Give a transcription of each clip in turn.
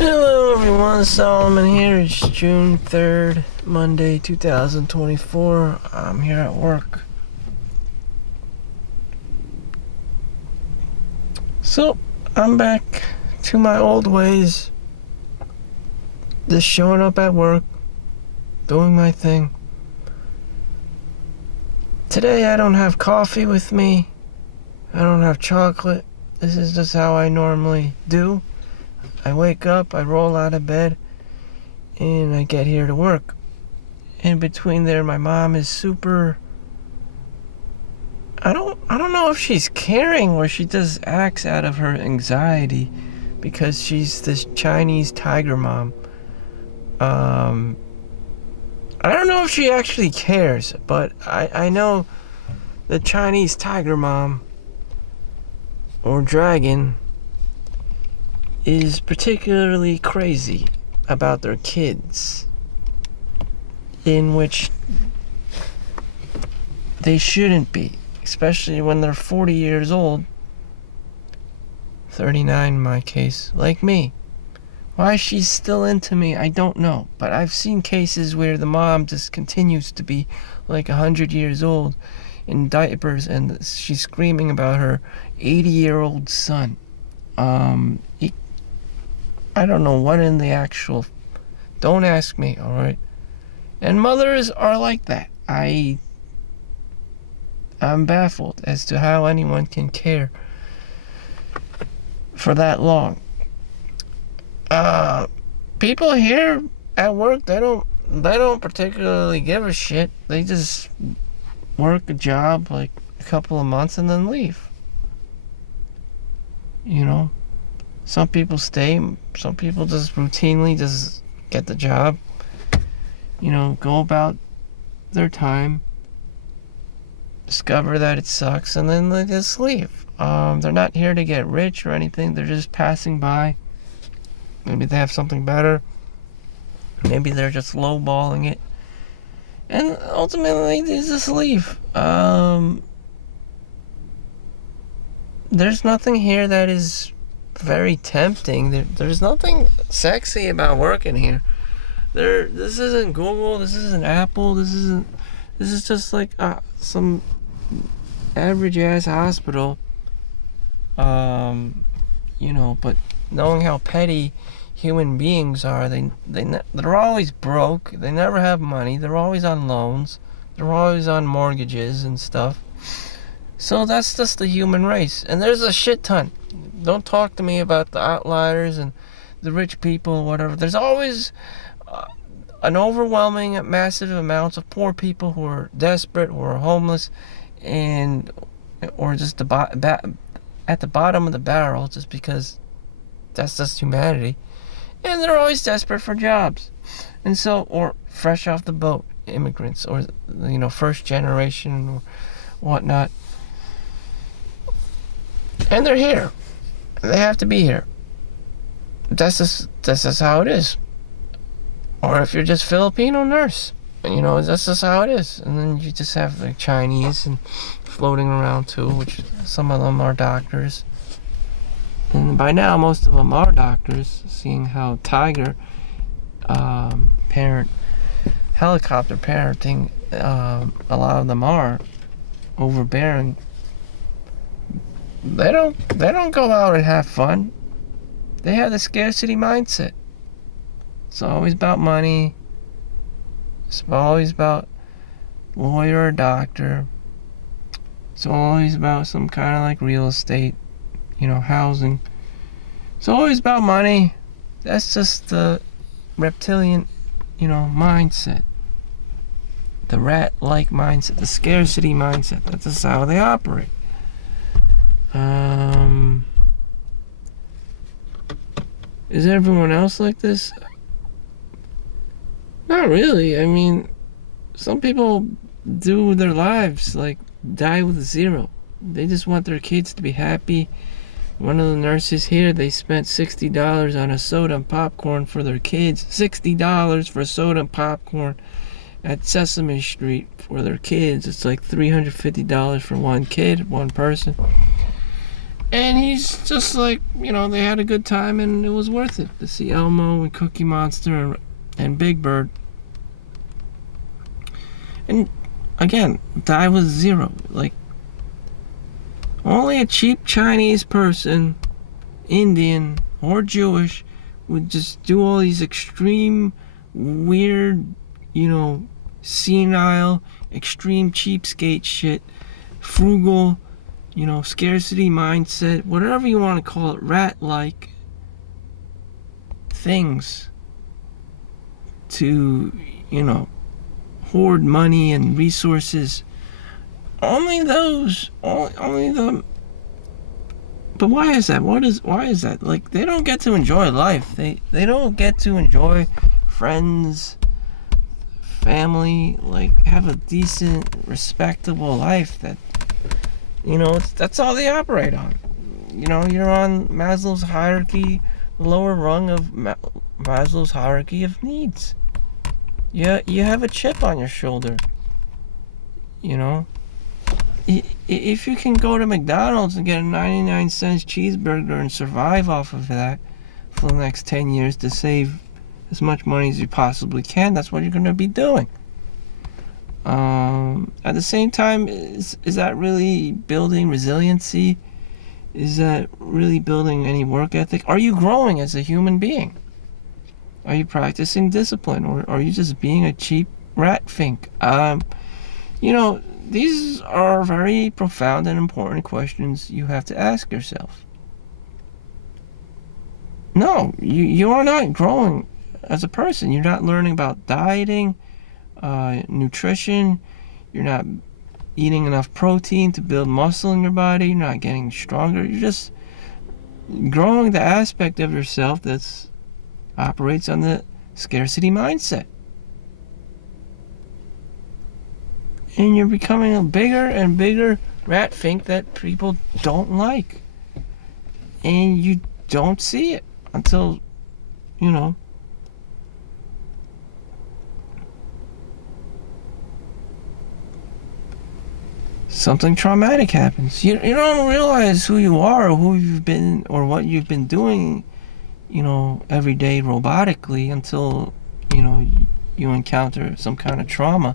Hello everyone, Solomon here. It's June 3rd, Monday 2024. I'm here at work. So, I'm back to my old ways. Just showing up at work, doing my thing. Today I don't have coffee with me. I don't have chocolate. This is just how I normally do. I wake up, I roll out of bed, and I get here to work. In between there, my mom is super... I don't know if she's caring or she just acts out of her anxiety because she's this Chinese tiger mom. I don't know if she actually cares, but I know the Chinese tiger mom or dragon is particularly crazy about their kids, in which they shouldn't be, especially when they're 40 years old, 39 in my case, like me. Why she's still into me, I don't know, but I've seen cases where the mom just continues to be like 100 years old in diapers and she's screaming about her 80-year-old son. I don't know what in the actual... Don't ask me, alright? And mothers are like that. I'm baffled as to how anyone can care for that long. People here at work, they don't particularly give a shit. They just work a job like a couple of months and then leave. You know? Some people stay, some people just routinely just get the job, go about their time, discover that it sucks, and then they just leave. They're not here to get rich or anything, they're just passing by. Maybe they have something better, maybe they're just lowballing it, and ultimately they just leave. There's nothing here that is very tempting. There's nothing sexy about working here. This isn't Google, this isn't Apple, this is just like some average ass hospital. But knowing how petty human beings are, they're always broke, they never have money, they're always on loans, they're always on mortgages and stuff. So that's just the human race, and there's a shit ton. Don't talk to me about the outliers and the rich people, whatever. There's always an overwhelming, massive amounts of poor people who are desperate, who are homeless, or just at the bottom of the barrel, just because that's just humanity. And they're always desperate for jobs, and so, or fresh off the boat immigrants, or first generation or whatnot. And they're here. They have to be here. That's just how it is. Or if you're just Filipino nurse, that's just how it is. And then you just have like Chinese and floating around too, which some of them are doctors. And by now, most of them are doctors, seeing how tiger helicopter parenting, a lot of them are overbearing. They don't go out and have fun. They have the scarcity mindset. It's always about money. It's always about lawyer or doctor. It's always about some kind of like real estate, housing. It's always about money. That's just the reptilian, mindset. The rat-like mindset, the scarcity mindset. That's just how they operate. Is everyone else like this? Not really. I mean, some people do their lives like die with zero. They just want their kids to be happy. One of the nurses here, they spent $60 on a soda and popcorn for their kids. $60 for soda and popcorn at Sesame Street for their kids. It's like $350 for one kid, one person. And he's just like, they had a good time and it was worth it to see Elmo and Cookie Monster and Big Bird. And again, die was zero. Like, only a cheap Chinese person, Indian or Jewish, would just do all these extreme, weird, senile, extreme cheapskate shit, frugal, scarcity mindset, whatever you want to call it, rat-like things to, hoard money and resources. Only the. But why is that? Why is that? Like, they don't get to enjoy life. They don't get to enjoy friends, family, like have a decent, respectable life that, that's all they operate on. You're on Maslow's hierarchy, the lower rung of Maslow's hierarchy of needs. Yeah, you have a chip on your shoulder. If you can go to McDonald's and get a 99-cent cheeseburger and survive off of that for the next 10 years to save as much money as you possibly can, that's what you're going to be doing. At the same time, is that really building resiliency? Is that really building any work ethic? Are you growing as a human being? Are you practicing discipline, or are you just being a cheap rat fink? These are very profound and important questions you have to ask yourself. No, you are not growing as a person. You're not learning about dieting, nutrition. You're not eating enough protein to build muscle in your body. You're not getting stronger. You're just growing the aspect of yourself that operates on the scarcity mindset. And you're becoming a bigger and bigger rat fink that people don't like. And you don't see it until, something traumatic happens. You don't realize who you are or who you've been or what you've been doing, every day robotically until, you encounter some kind of trauma.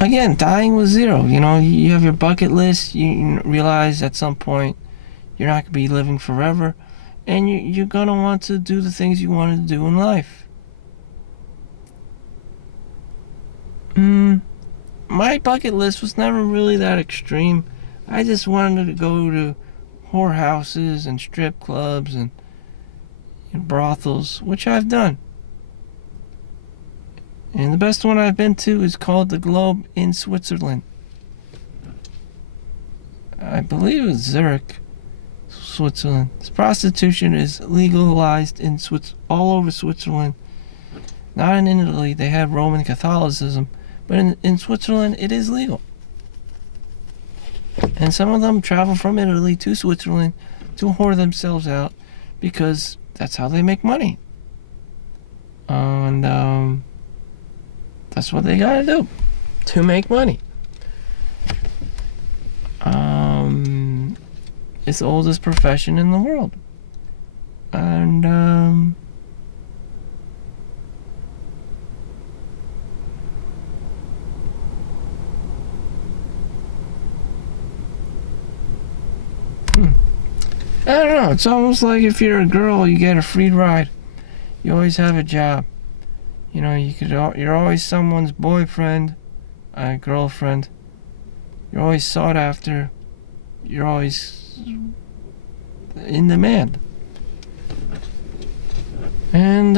Again, dying was zero. You have your bucket list. You realize at some point you're not going to be living forever. And you're going to want to do the things you wanted to do in life. My bucket list was never really that extreme. I just wanted to go to whorehouses and strip clubs and brothels, which I've done. And the best one I've been to is called the Globe in Switzerland. I believe it's Zurich, Switzerland. Prostitution is legalized in all over Switzerland. Not in Italy, they have Roman Catholicism, but in Switzerland it is legal. And some of them travel from Italy to Switzerland to whore themselves out because that's how they make money. And that's what they gotta do to make money. It's the oldest profession in the world. And I don't know, it's almost like if you're a girl, you get a free ride. You always have a job. You're always someone's boyfriend, girlfriend. You're always sought after. You're always in demand. And,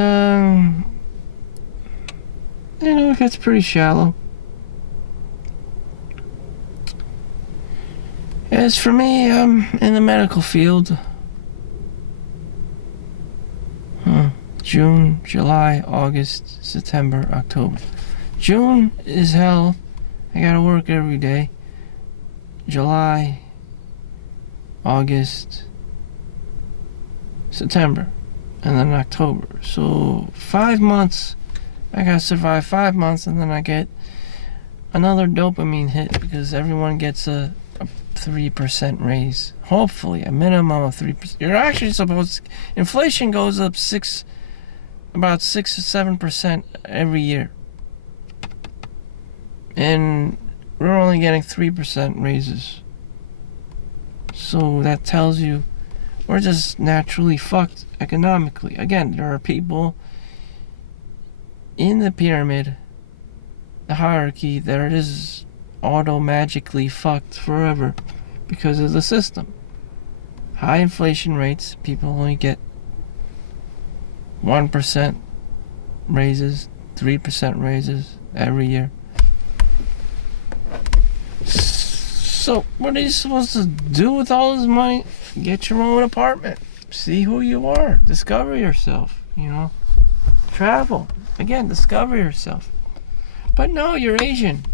it gets pretty shallow. As for me, I'm in the medical field. June, July, August, September, October. June is hell. I gotta work every day. July, August, September, and then October. So 5 months I gotta survive 5 months, and then I get another dopamine hit because everyone gets a 3% raise. Hopefully, a minimum of 3%. You're actually supposed to, inflation goes up about 6 or 7% every year. And we're only getting 3% raises. So that tells you we're just naturally fucked economically. Again, there are people in the pyramid, the hierarchy, that is auto-magically fucked forever because of the system. High inflation rates, people only get 1% raises, 3% raises every year. So what are you supposed to do with all this money? Get your own apartment. See who you are. Discover yourself, Travel. Again, discover yourself. But no, you're Asian.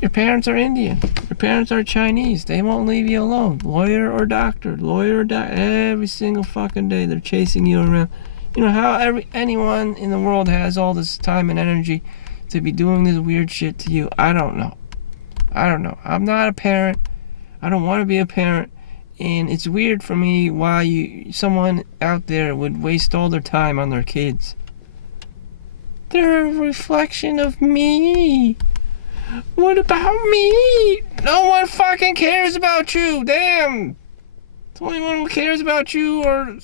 Your parents are Indian. Your parents are Chinese. They won't leave you alone. Lawyer or doctor. Every single fucking day they're chasing you around. You know how anyone in the world has all this time and energy to be doing this weird shit to you? I don't know. I'm not a parent. I don't want to be a parent. And it's weird for me why someone out there would waste all their time on their kids. They're a reflection of me. What about me? No one fucking cares about you. Damn. The only one who cares about you are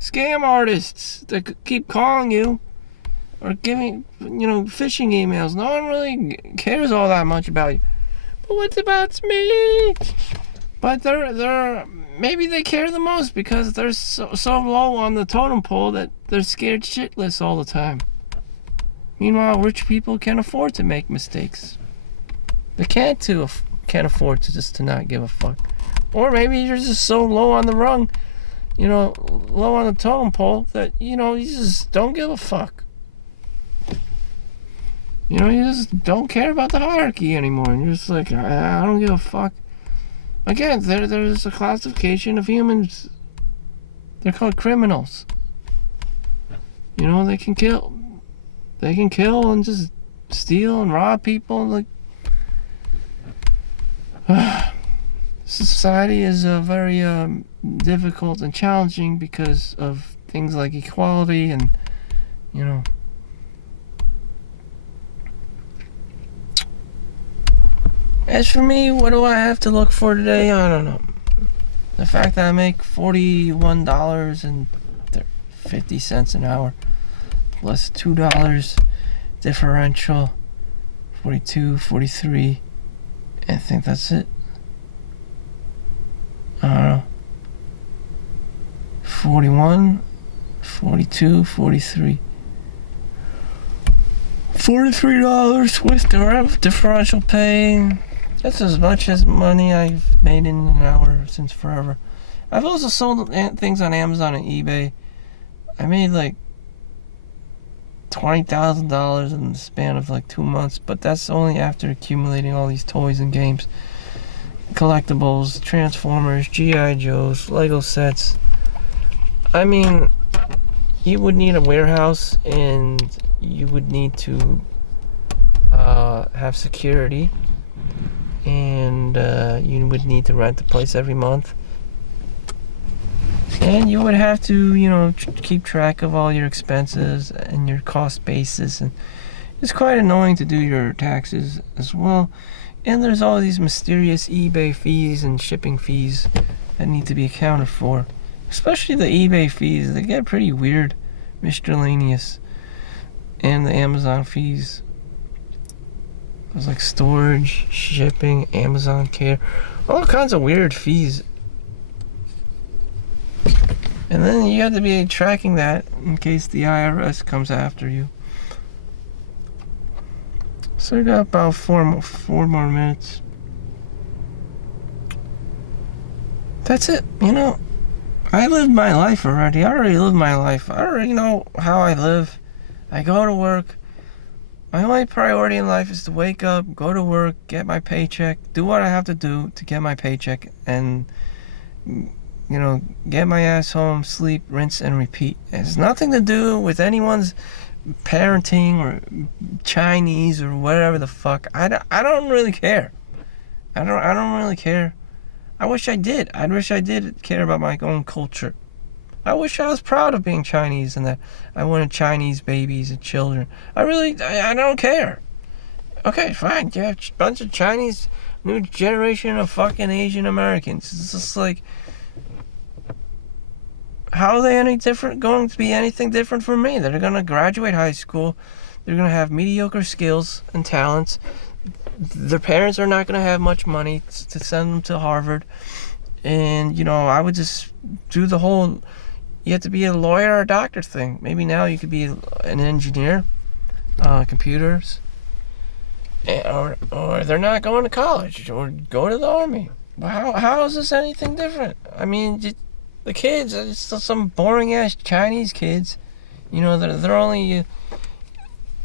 scam artists that keep calling you or giving, phishing emails. No one really cares all that much about you. But what about me? But they're maybe they care the most because they're so low on the totem pole that they're scared shitless all the time. Meanwhile, rich people can afford to make mistakes. They can't afford to not give a fuck. Or maybe you're just so low on the rung, low on the totem pole that, you just don't give a fuck. You just don't care about the hierarchy anymore. And you're just like, I don't give a fuck. Again, there's a classification of humans. They're called criminals. They can kill. They can kill and just steal and rob people. Like, society is very difficult and challenging because of things like equality and, As for me, what do I have to look for today? I don't know. The fact that I make $41.50 an hour plus $2 differential, 42, 43. I think that's it. I don't know. 41, 42, 43. $43 with differential pay. That's as much as money I've made in an hour since forever. I've also sold things on Amazon and eBay. I made like $20,000 in the span of like 2 months, but that's only after accumulating all these toys and games, collectibles, Transformers, G.I. Joes, Lego sets. I mean, you would need a warehouse and you would need to have security, and you would need to rent the place every month, and you would have to keep track of all your expenses and your cost basis, and it's quite annoying to do your taxes as well. And there's all these mysterious eBay fees and shipping fees that need to be accounted for, especially the eBay fees. They get pretty weird, miscellaneous. And the Amazon fees. There's like storage, shipping, Amazon Care, all kinds of weird fees. And then you have to be tracking that in case the IRS comes after you. So we got about four more minutes. That's it. I lived my life already. I already lived my life. I already know how I live. I go to work. My only priority in life is to wake up, go to work, get my paycheck, do what I have to do to get my paycheck, and get my ass home, sleep, rinse, and repeat. It has nothing to do with anyone's parenting or Chinese or whatever the fuck. I don't really care. I don't really care. I wish I did. I wish I did care about my own culture. I wish I was proud of being Chinese and that I wanted Chinese babies and children. I don't care. Okay, fine. You have a bunch of Chinese, new generation of fucking Asian Americans. It's just like, how are they going to be anything different from me? They're going to graduate high school. They're going to have mediocre skills and talents. Their parents are not going to have much money to send them to Harvard. And, I would just do the whole, you have to be a lawyer or a doctor thing. Maybe now you could be an engineer, computers. Or they're not going to college or go to the army. How is this anything different? I mean, the kids, it's some boring ass Chinese kids. They're only,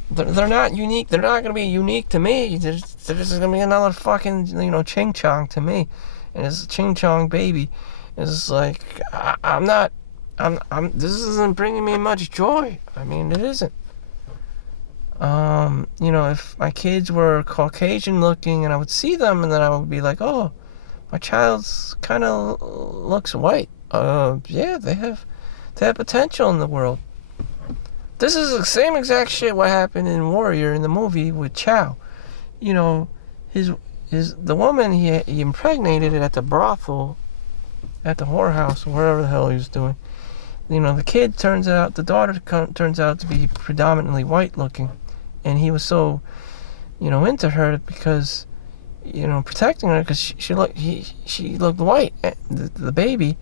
they're not unique. They're not going to be unique to me. They're just going to be another fucking, Ching Chong to me. And it's a Ching Chong baby. It's just like, this isn't bringing me much joy. I mean, it isn't. If my kids were Caucasian looking and I would see them and then I would be like, oh, my child's kind of looks white. Yeah, they have potential in the world. This is the same exact shit what happened in Warrior in the movie with Chau. The woman he impregnated at the brothel, at the whorehouse, wherever the hell he was doing. The daughter turns out to be predominantly white looking. And he was so, into her because, protecting her because she looked white. The baby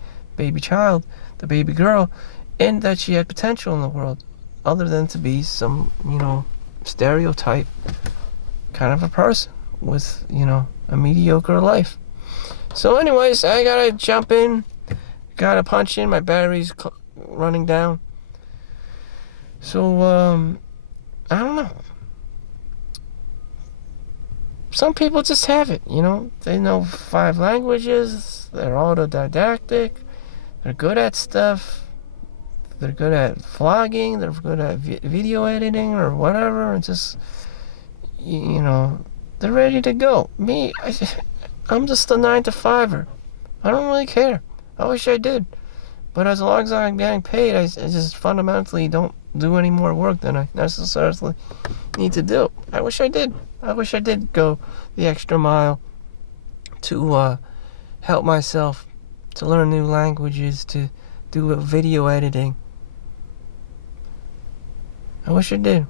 child, the baby girl, and that she had potential in the world, other than to be some, stereotype kind of a person with, a mediocre life. So anyways, I gotta jump in, gotta punch in, my battery's running down. So, I don't know. Some people just have it, They know 5 languages. They're autodidactic. They're good at stuff. They're good at vlogging. They're good at video editing or whatever. And just, they're ready to go. Me, I'm just a 9-to-5er. I don't really care. I wish I did. But as long as I'm getting paid, I just fundamentally don't do any more work than I necessarily need to do. I wish I did. I wish I did go the extra mile to help myself, to learn new languages, to do video editing. I wish I did.